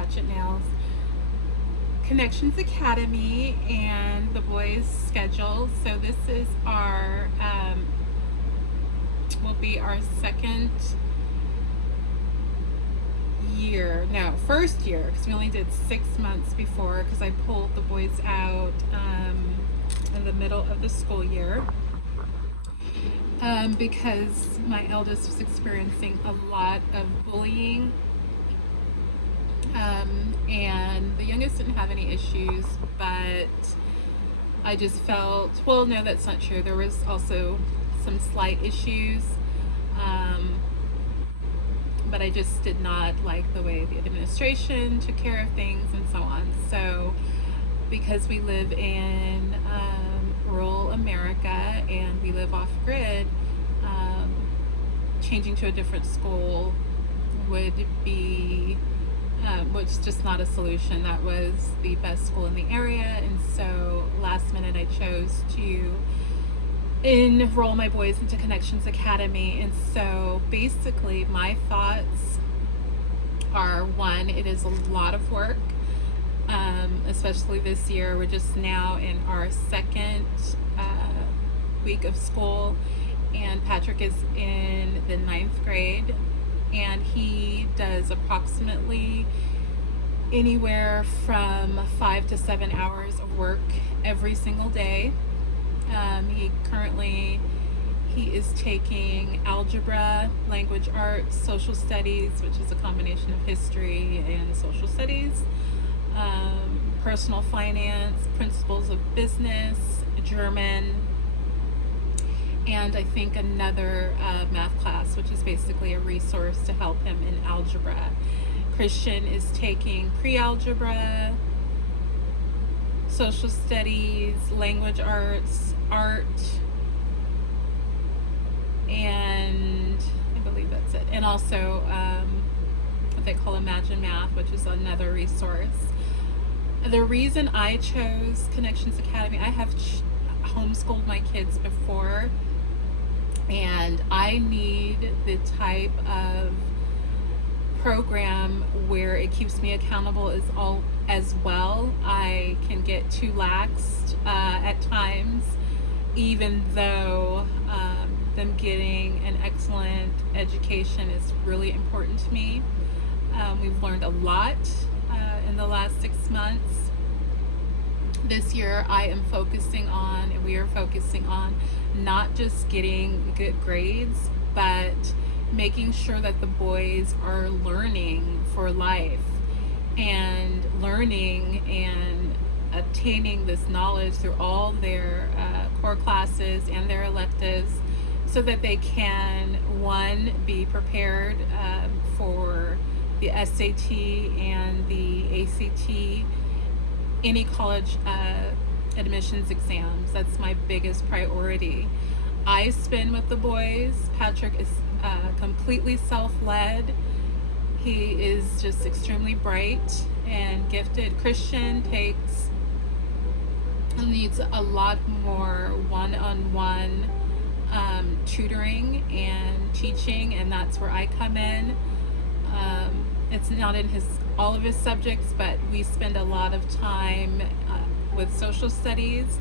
ratchet nails. Connections Academy and the boys' schedule. So this is our will be our second year. No, first year, because we only did 6 months before, because I pulled the boys out in the middle of the school year. Because my eldest was experiencing a lot of bullying, and the youngest didn't have any issues, but I just felt, well, no, that's not true. There was also some slight issues, but I just did not like the way the administration took care of things and so on. So because we live in rural America and we live off grid, changing to a different school would be was just not a solution. That was the best school in the area, and so last minute I chose to enroll my boys into Connections Academy. And so basically my thoughts are, one, it is a lot of work, especially this year. We're just now in our second week of school, and Patrick is in the 9th grade, and he does approximately anywhere from 5 to 7 hours of work every single day. He is taking algebra, language arts, social studies, which is a combination of history and social studies, personal finance, principles of business, German, and I think another math class, which is basically a resource to help him in algebra. Christian is taking pre-algebra, social studies, language arts, art, and I believe that's it. And also what they call Imagine Math, which is another resource. The reason I chose Connections Academy, I have homeschooled my kids before, and I need the type of program where it keeps me accountable as well. I can get too lax at times, even though them getting an excellent education is really important to me. We've learned a lot in the last 6 months. This year I am focusing on, and we are focusing on, not just getting good grades, but making sure that the boys are learning for life and learning and obtaining this knowledge through all their core classes and their electives, so that they can, one, be prepared for the SAT and the ACT, any college admissions exams. That's my biggest priority. I spend with the boys. Patrick is completely self-led. He is just extremely bright and gifted. Christian needs a lot more one-on-one tutoring and teaching, and that's where I come in. It's not in all of his subjects, but we spend a lot of time with social studies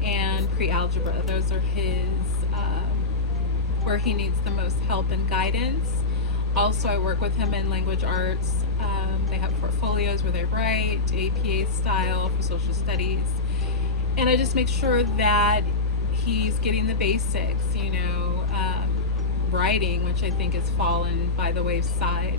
and pre-algebra. Those are his where he needs the most help and guidance. Also, I work with him in language arts. They have portfolios where they write APA style for social studies, and I just make sure that he's getting the basics, writing, which I think has fallen by the wayside.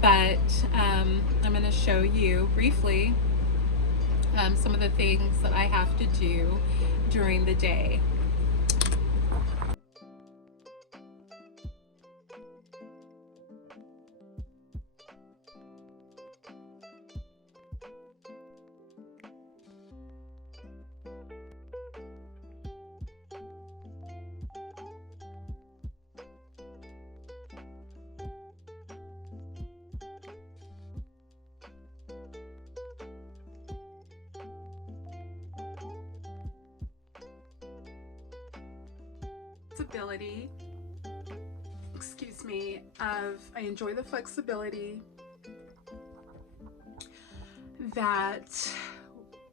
But I'm going to show you briefly some of the things that I have to do during the day. Flexibility, I enjoy the flexibility that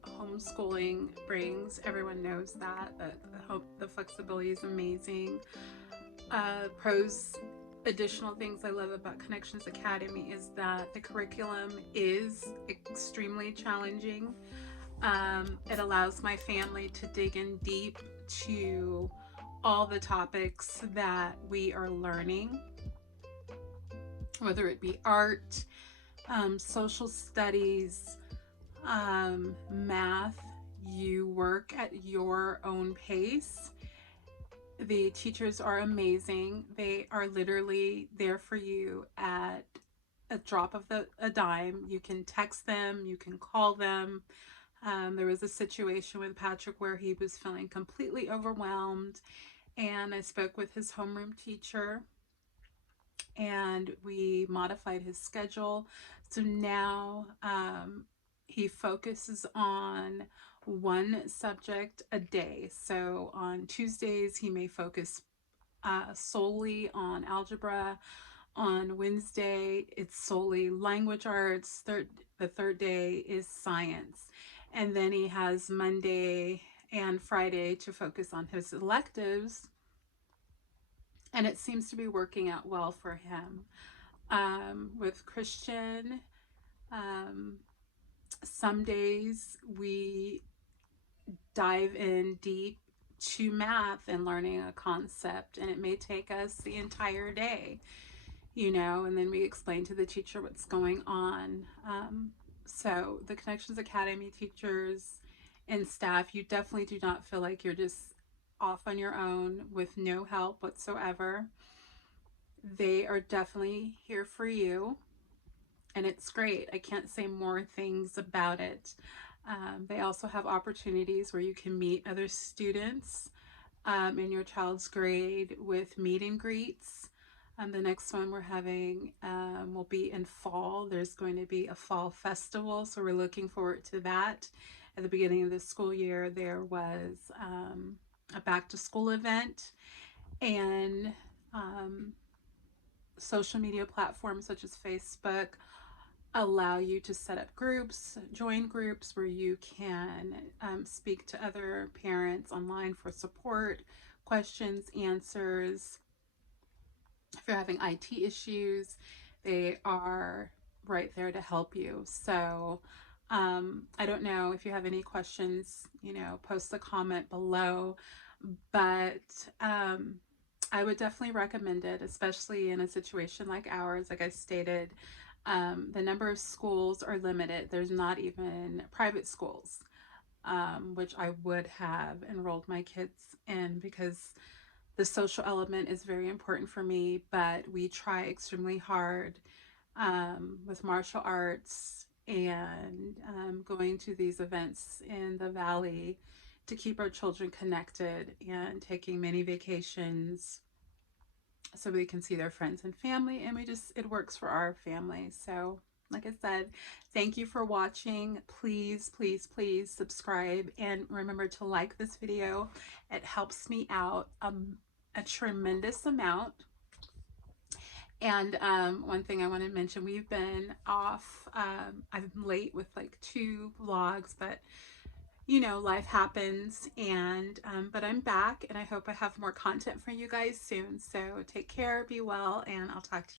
homeschooling brings. Everyone knows that the flexibility is amazing. Pros, additional things I love about Connections Academy is that the curriculum is extremely challenging. It allows my family to dig in deep to all the topics that we are learning, whether it be art, social studies, math. You work at your own pace. The teachers are amazing. They are literally there for you at a drop of a dime. You can text them, you can call them. There was a situation with Patrick where he was feeling completely overwhelmed, and I spoke with his homeroom teacher and we modified his schedule. So now he focuses on one subject a day. So on Tuesdays, he may focus solely on algebra. On Wednesday, it's solely language arts. The third day is science. And then he has Monday and Friday to focus on his electives. And it seems to be working out well for him. With Christian, um, some days we dive in deep to math and learning a concept, and it may take us the entire day, and then we explain to the teacher what's going on. So the Connections Academy teachers and staff, you definitely do not feel like you're just off on your own with no help whatsoever. They are definitely here for you, and it's great. I can't say more things about it. They also have opportunities where you can meet other students in your child's grade with meet and greets. The next one we're having will be in fall. There's going to be a fall festival, so we're looking forward to that. At the beginning of the school year, there was a back to school event, and social media platforms such as Facebook allow you to set up groups, join groups where you can speak to other parents online for support, questions, answers. If you're having IT issues, they are right there to help you. So I don't know if you have any questions, post a comment below, but I would definitely recommend it, especially in a situation like ours. Like I stated, the number of schools are limited. There's not even private schools, which I would have enrolled my kids in because the social element is very important for me, but we try extremely hard with martial arts and going to these events in the Valley to keep our children connected and taking many vacations so we can see their friends and family, and it works for our family. So like I said, thank you for watching. Please, please, please subscribe, and remember to like this video. It helps me out a tremendous amount. And one thing I want to mention, we've been off, I'm late with like 2 vlogs, but life happens, and but I'm back, and I hope I have more content for you guys soon. So take care, be well, and I'll talk to you